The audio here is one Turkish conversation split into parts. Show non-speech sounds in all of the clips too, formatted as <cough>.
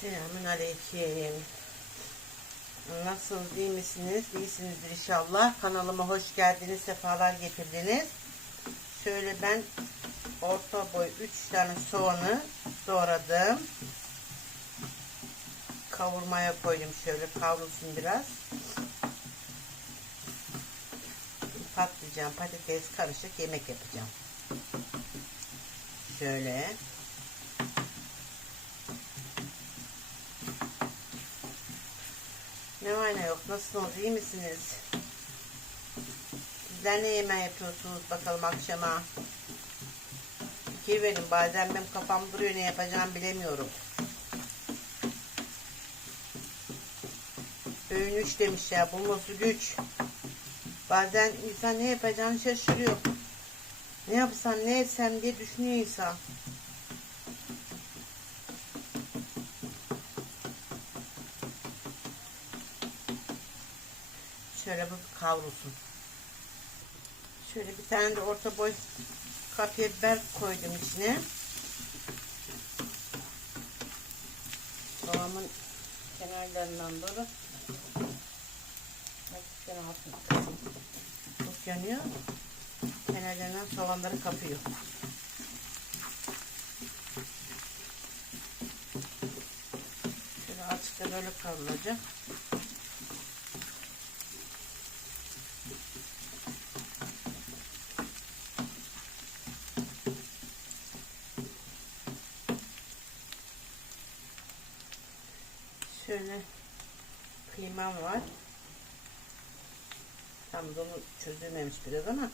Selamun aleyküm. Nasılsınız, iyi misiniz? İyisinizdir inşallah. Kanalıma hoş geldiniz, sefalar getirdiniz. Şöyle ben orta boy 3 tane soğanı doğradım. Kavurmaya koydum şöyle kavrulsun biraz. Patlıcan, patates karışık yemek yapacağım. Şöyle. Ne var ne yok. Nasılsınız? iyi misiniz? Sizler ne yemeği yapıyorsunuz bakalım akşama? Fikir verin. Bazen benim kafam duruyor ne yapacağım bilemiyorum. Öğün üç demiş ya. Bulması güç. Bazen insan ne yapacağını şaşırıyor. Ne yapsam ne etsem diye düşünüyor insan. Şöyle bu kavrulsun. Şöyle bir tane de orta boy kapya biber koydum içine. Soğanın kenarlarından doğru. Altına. Çok yanıyor. Kenarlarından soğanları kapıyor. Şöyle açıkta böyle kavrulacak. Şöyle kıymam var. Tam dolu çözülmemiş biraz ama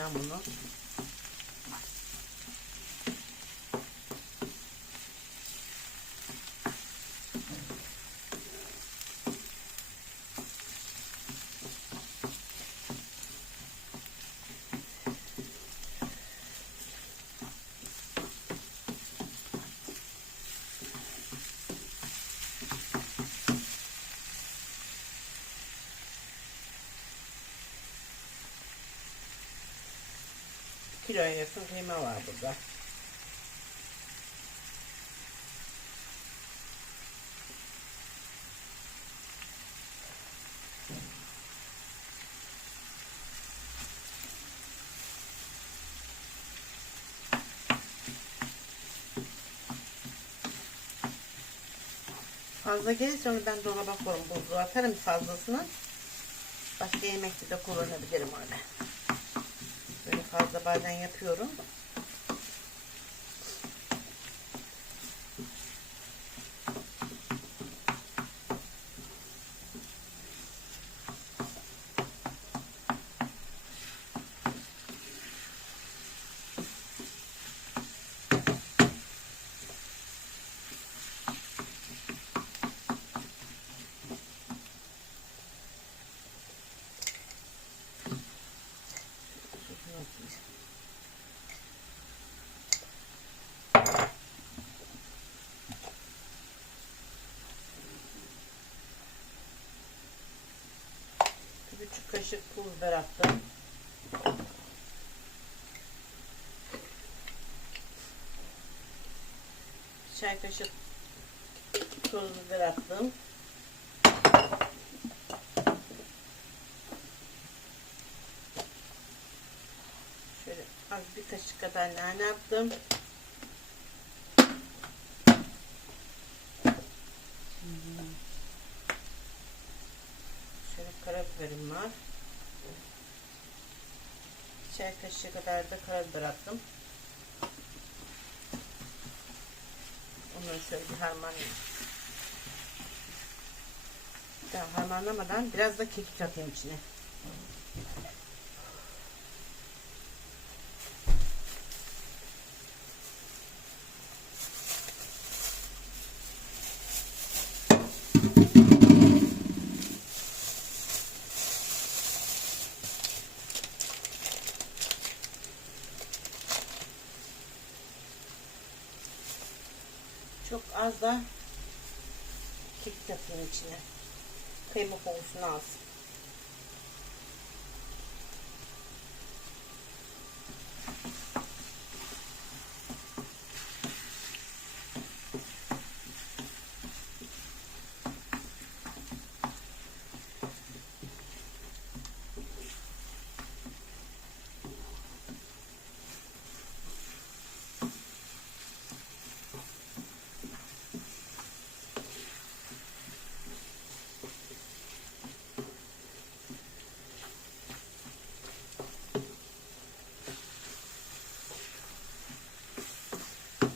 şöyle kavuracağım bunu. Kiloya yakın kıyma var burada. Fazla gelirse onu ben dolaba koyarım. Buzluğa atarım fazlasını. Başka yemekte de kullanabilirim öyle. Fazla bazen yapıyorum. Bir buçuk kaşık pul biber attım. Çay kaşık toz biber attım. Şöyle az bir kaşık kadar nane attım. Şöyle karabiberim var. Çay kaşığı kadar da karabiber attım. Onları şöyle bir harmanlayayım. Daha harmanlamadan biraz da kekik atayım içine. Тимохов у нас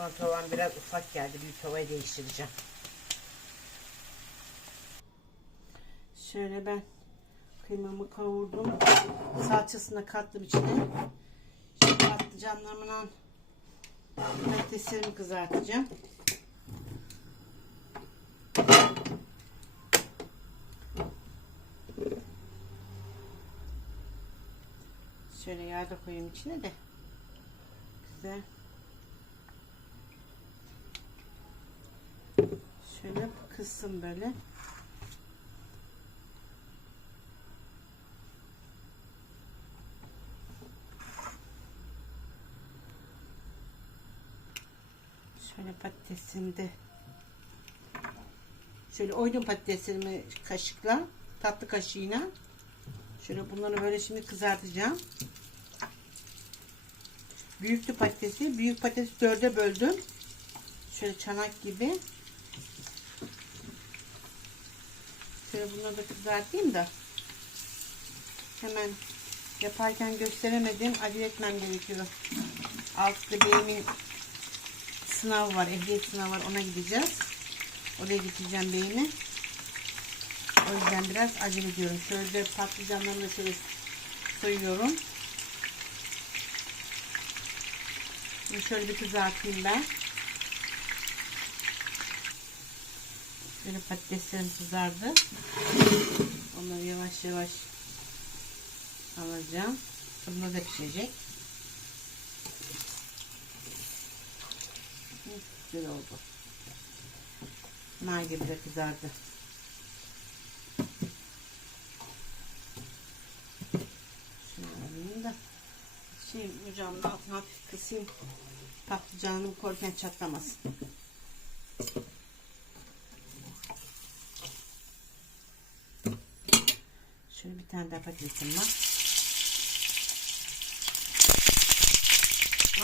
Bana tavan biraz ufak geldi. Büyük tavayı değiştireceğim. Şöyle ben kıymamı kavurdum. Salçasını kattım içine. Şimdi patlıcanlarımla patateslerimi kızartacağım. Şöyle yağ da koyayım içine de. Güzel. Şöyle kıssın böyle. Şöyle patatesimi de şöyle oydum patateslerimi kaşıkla tatlı kaşığıyla şöyle bunları böyle şimdi kızartacağım. Büyüktü patatesi. Büyük patatesi dörde böldüm. Şöyle çanak gibi. Şöyle bunları da kızartayım da hemen yaparken gösteremedim. Acele etmem gerekiyor. Altta beyimin sınav var. Ehliyet sınavı var. Ona gideceğiz. Oraya getireceğim beyni. O yüzden biraz acele ediyorum. Şöyle patlıcanlarını da şöyle soyuyorum. Şimdi şöyle bir kızartayım ben. Şöyle patateslerim kızardı. Onları yavaş yavaş alacağım. Fırında da pişecek. Güzel oldu. Nar gibi de kızardı. Şunu alayım da şey ocağımın altına hafif kısayım. Patlıcanımı korken çatlamasın. Şöyle bir tane daha patatesim var.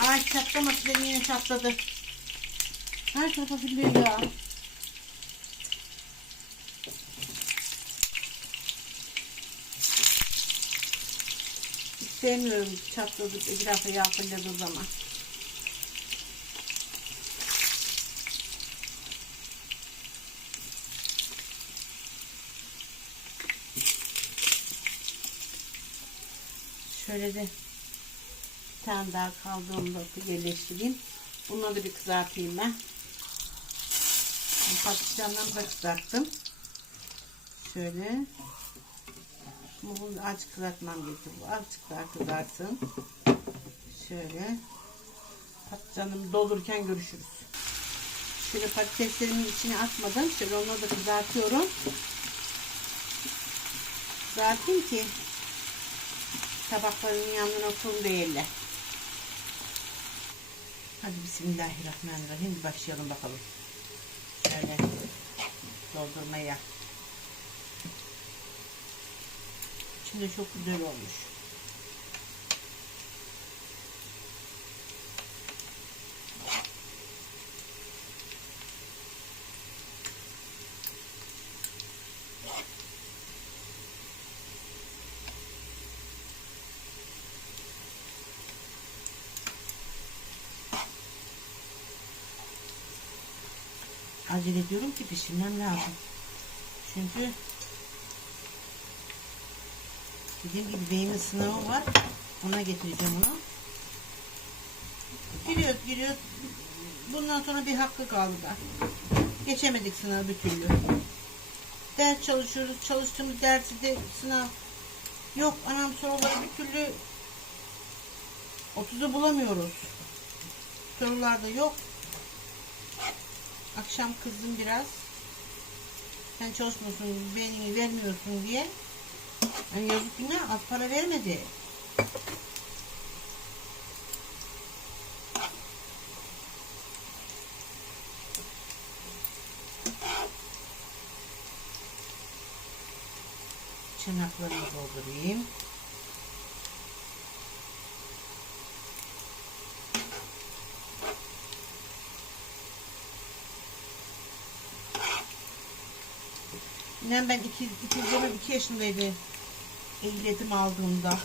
Ay çatlaması benim yine çatladı. Her tarafa fırlıyor ya. Hiç sevmiyorum çatladı etrafa yağ fırladığı zaman. Şöyle de bir tane daha kaldığımda yerleştireyim. Bunları da bir kızartayım ben. Patlıcanlarımı da kızarttım. Şöyle. Bunu azıcık kızartmam gerekiyor. Bu azıcık daha kızarsın. Şöyle. Patlıcanımı doldururken görüşürüz. Şöyle patateslerimin içine atmadım. Şöyle onları da kızartıyorum. Kızartayım ki tabakların yanına kum değerler. Hadi Bismillahirrahmanirrahim. Başlayalım bakalım. Şöyle doldurmaya. Şimdi çok güzel olmuş. Acele ediyorum ki pişirmem lazım. Çünkü dediğim gibi beyimin sınavı var. Ona getireceğim onu. Giriyoruz giriyoruz. Bundan sonra bir hakkı kaldı da. Geçemedik sınavı bir türlü. Ders çalışıyoruz. Çalıştığımız dersi de sınav yok. Anam soruları bir türlü 30'u bulamıyoruz. Sorularda yok. Akşam kızdım biraz. Sen çalışmıyorsun, beynini vermiyorsun diye. Yani yazık günah az para vermedi. Çanaklarını doldurayım. İnan ben iki, iki, zaman iki yaşındaydı ehliyetim aldığımda.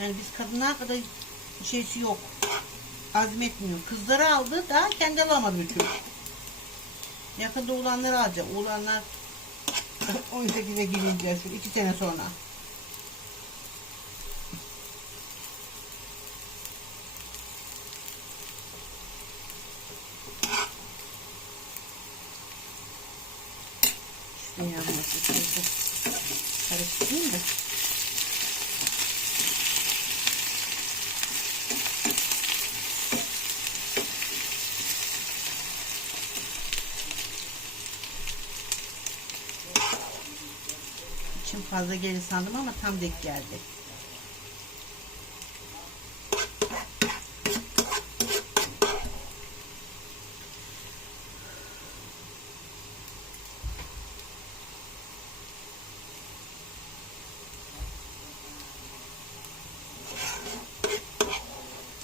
Yani biz kadınlar kadar şeysi yok. Azmetmiyor. Kızları aldı da kendi alamadı bir türlü. Yakında oğlanları alacak. Oğlanlar <laughs> 18'e girince şu iki sene sonra. Fazla geri sandım ama tam denk geldi.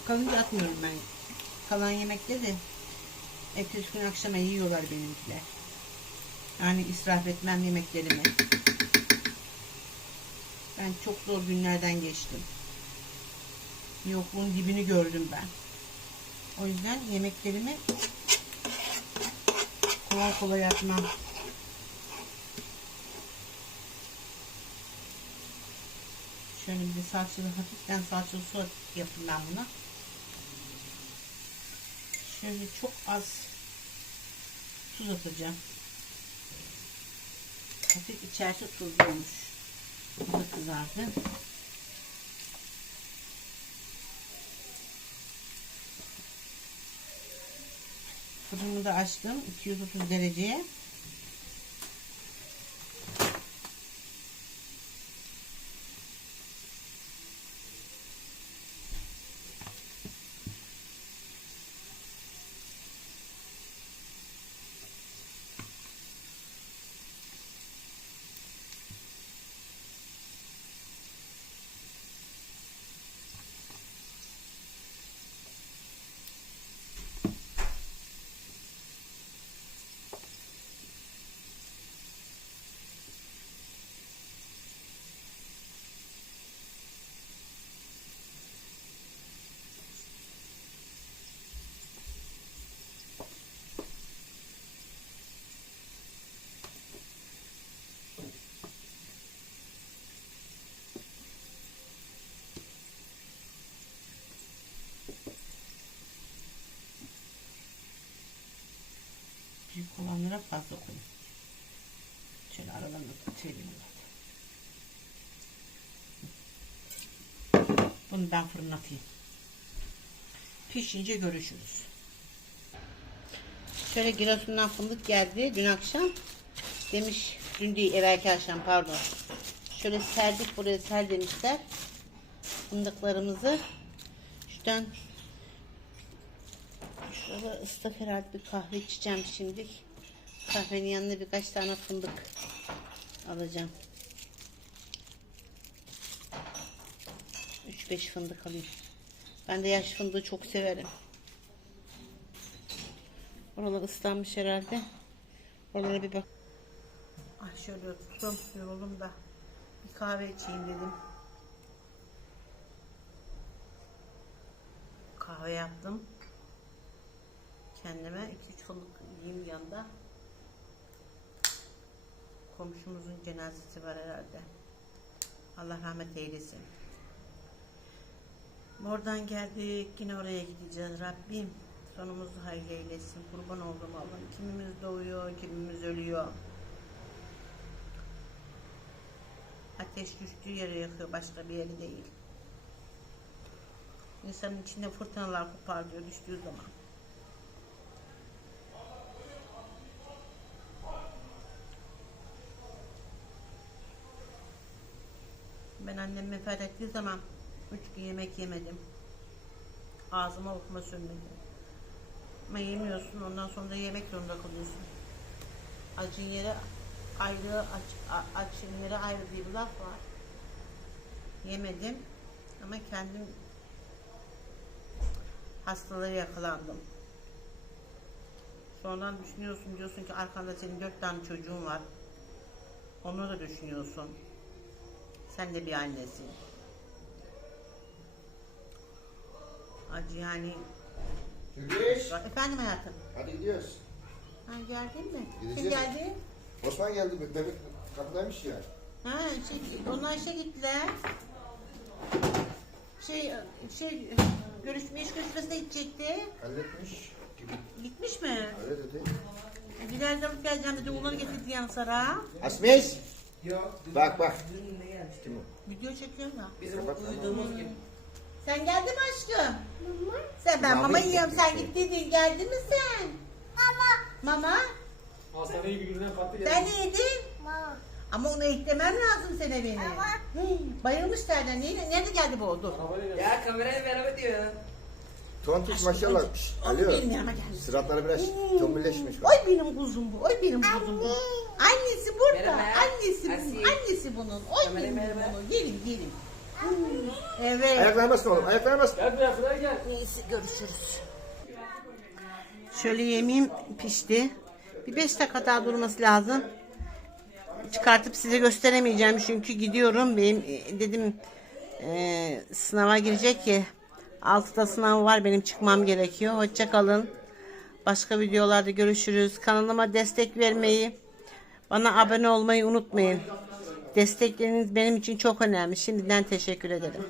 Kalınca atmıyorum ben. Kalan yemekleri de ertesi gün akşama yiyorlar benimkiler. Yani israf etmem yemeklerimi. Ben çok zor günlerden geçtim. Yokluğun dibini gördüm ben. O yüzden yemeklerimi kolay kolay atmam. Şöyle bir salçalı hafiften salçalı su yapayım ben buna. Şöyle çok az tuz atacağım. Hafif içerisi tuzlu olmuş. Bu da kızardı. Fırını da açtım 230 dereceye. Büyük olanlara fazla koyun. Şöyle aralarına atayım. Bunu ben fırına atayım. Pişince görüşürüz. Şöyle Giresun'dan fındık geldi dün akşam. Demiş dün değil evvelki akşam pardon. Şöyle serdik buraya ser demişler. Fındıklarımızı. Şuradan Şurada ıslak herhalde bir kahve içeceğim şimdi. Kahvenin yanına birkaç tane fındık alacağım. 3-5 fındık alayım. Ben de yaş fındığı çok severim. Oralar ıslanmış herhalde. Oralara bir bak. Ah şöyle oturdum. Yoruldum da bir kahve içeyim dedim. Kahve yaptım kendime 2-3 fındık yiyeyim yanında. Komşumuzun cenazesi var herhalde. Allah rahmet eylesin. Oradan geldik yine oraya gideceğiz. Rabbim sonumuzu hayır eylesin. Kurban oldum Allah'ım. Kimimiz doğuyor, kimimiz ölüyor. Ateş düştüğü yere yakıyor, başka bir yeri değil. İnsanın içinde fırtınalar koparıyor düştüğü zaman. Annem vefat ettiği zaman üç gün yemek yemedim. Ağzıma okuma sürmedi. Ama yemiyorsun ondan sonra da yemek zorunda kalıyorsun. Acın yere ayrı, aç, açın yere ayrı diye bir laf var. Yemedim ama kendim hastalığa yakalandım. Sonradan düşünüyorsun diyorsun ki arkanda senin dört tane çocuğun var. Onu da düşünüyorsun. Sen de bir annesin. Acı yani. Gülüş. Efendim hayatım. Hadi gidiyoruz. Ha geldin mi? Kim Gideceğiz. geldi? Osman geldi. be- Bebek kapıdaymış ya. Ha şey, onlar işe gittiler. Şey, şey, görüşme, iş görüşmesine gidecekti. Halletmiş. Gitmiş mi? Öyle dedi. Alıp geleceğim dedi. Onları getirdi yan Sara. Asmiş. Bak bak. Kim o? Video çekiyorum da. Bizim Kapat, uyuduğumuz gibi. Sen geldin mi aşkım? Sen ben Mama mama yiyorum. Sen bir git dedin. Geldin mi sen? Mama. Mama. Hastaneye birbirinden patlı geldi. Sen ne yedin? Ama onu eklemem lazım sene beni. Hı, Bayılmış nereden? Nerede, nerede geldi bu? Arabayla geldi. Ya kameraya merhaba diyor. Tontiş maşallah. Oy Alo. benim yanıma gelmiş. Sıratları biraz tombilleşmiş Oy bak. benim kuzum bu. Oy benim kuzum bu. Annesi burada. Merhaba. Annesi bu. Asiye. Annesi bunun. Oy benim merhaba. bunun. Gelin gelin. Evet. Ayaklarına basın oğlum. Ayaklarına bas. Gel buraya Fıray gel. Neyse görüşürüz. Şöyle yemeğim pişti. Bir beş dakika daha durması lazım. Çıkartıp size gösteremeyeceğim çünkü gidiyorum. Benim e, dedim e, sınava girecek ki 6'da sınav var benim çıkmam gerekiyor. Hoşça kalın. Başka videolarda görüşürüz. Kanalıma destek vermeyi, bana abone olmayı unutmayın. Destekleriniz benim için çok önemli. Şimdiden teşekkür ederim.